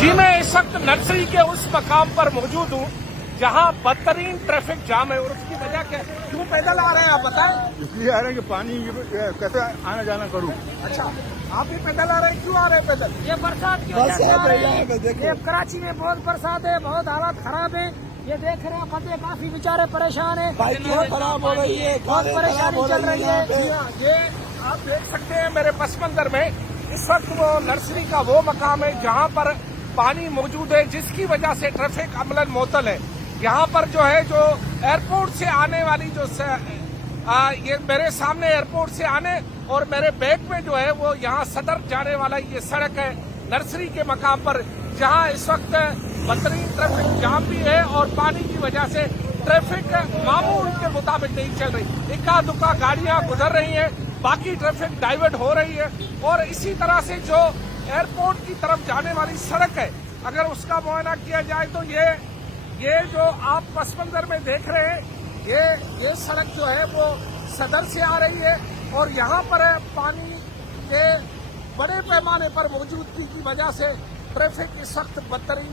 जी मैं इस वक्त नर्सरी के उस मकाम पर मौजूद हूँ जहाँ बदतरीन ट्रैफिक जाम है और उसकी वजह क्या है? क्यों पैदल आ रहे हैं आप बताएं? इसलिए आ रहे हैं कि पानी कैसे आना जाना करूं। अच्छा, आप भी पैदल आ रहे हैं, क्यों आ रहे हैं पैदल? ये बरसात की वजह से आ रहे हैं। ये कराची में बहुत बरसात है, बहुत हालत खराब है। ये देख रहे हैं बंदे काफी बेचारे परेशान हैं, बाइकें खराब हो रही है, बहुत परेशानी चल रही है। ये आप देख सकते हैं मेरे पस मंजर में इस वक्त वो नर्सरी का वो मकाम है जहाँ पर पानी मौजूद है, जिसकी वजह से ट्रैफिक अमलन मुअत्तल है। यहाँ पर जो है जो एयरपोर्ट से आने वाली जो ये मेरे सामने एयरपोर्ट से आने और मेरे बैक में जो है वो यहाँ सदर जाने वाला ये सड़क है नर्सरी के मकाम पर, जहाँ इस वक्त बदतरीन ट्रैफिक जाम भी है और पानी की वजह से ट्रैफिक मामूल के मुताबिक नहीं चल रही। इक्का दुक्का गाड़ियां गुजर रही हैं, बाकी ट्रैफिक डाइवर्ट हो रही है। और इसी तरह से जो एयरपोर्ट की तरफ जाने वाली सड़क है, अगर उसका मुआयना किया जाए तो ये जो आप पस मंजर में देख रहे हैं ये सड़क जो है वो सदर से आ रही है और यहाँ पर पानी के बड़े पैमाने पर मौजूदगी की वजह से ट्रैफिक इस वक्त बदतरीन